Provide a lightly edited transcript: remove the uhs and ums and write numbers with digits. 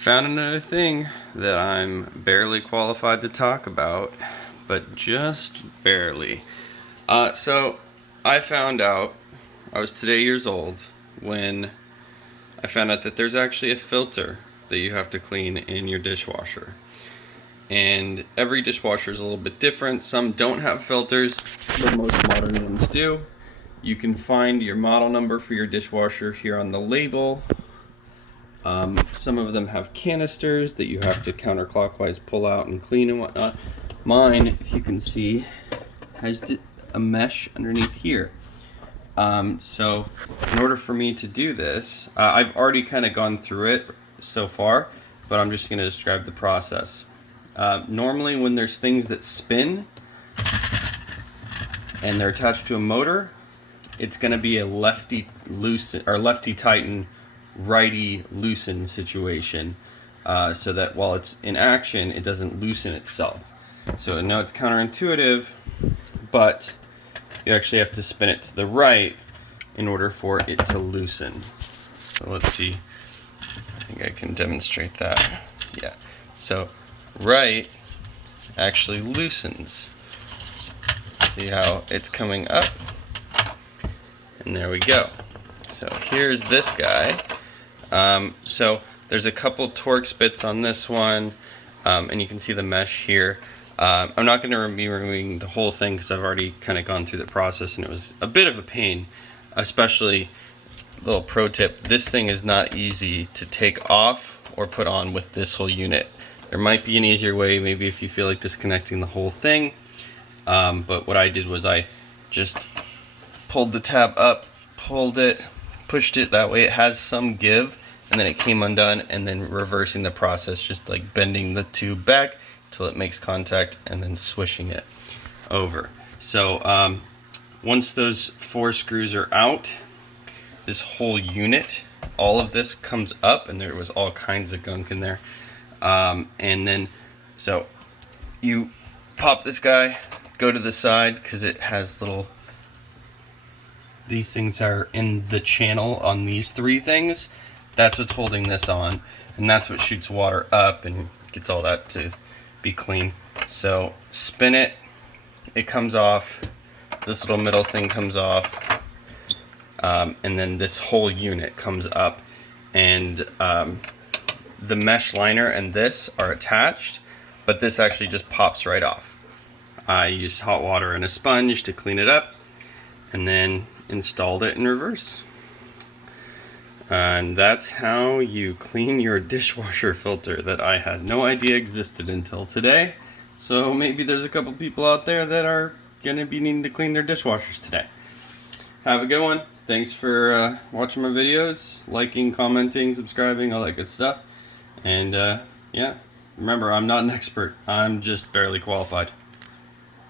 Found another thing that I'm barely qualified to talk about, but just barely. So I found out, I was today years old when I found out that there's actually a filter that you have to clean in your dishwasher. And every dishwasher is a little bit different. Some don't have filters, but most modern ones do. You can find your model number for your dishwasher here on the label. Some of them have canisters that you have to counterclockwise pull out and clean and whatnot. Mine, if you can see, has a mesh underneath here. So in order for me to do this, I've already kind of gone through it so far, but I'm just going to describe the process. Normally when there's things that spin and they're attached to a motor, it's going to be a lefty loosen or lefty tighten, righty loosen situation, so that while it's in action, it doesn't loosen itself. So I know it's counterintuitive, but you actually have to spin it to the right in order for it to loosen. So let's see. I think I can demonstrate that. Yeah. So right actually loosens. See how it's coming up? And there we go. So here's this guy. So there's a couple Torx bits on this one, and you can see the mesh here. I'm not going to be removing the whole thing because I've already kind of gone through the process and it was a bit of a pain, especially, little pro tip, this thing is not easy to take off or put on with this whole unit. There might be an easier way, maybe if you feel like disconnecting the whole thing, but what I did was I just pulled the tab up, pulled it, pushed it, that way it has some give, and then it came undone, and then reversing the process, just like bending the tube back till it makes contact and then swishing it over. So once those 4 screws are out, this whole unit, all of this comes up, and there was all kinds of gunk in there. And then, so you pop this guy, go to the side, because it has little, these things are in the channel on these 3 things. That's what's holding this on, and that's what shoots water up and gets all that to be clean. So spin it, it comes off, this little middle thing comes off, and then this whole unit comes up, and the mesh liner and this are attached, but this actually just pops right off. I used hot water and a sponge to clean it up, and then installed it in reverse. And that's how you clean your dishwasher filter that I had no idea existed until today. So maybe there's a couple people out there that are gonna be needing to clean their dishwashers today. Have a good one. Thanks for watching my videos, liking, commenting, subscribing, all that good stuff. And yeah, remember, I'm not an expert. I'm just barely qualified.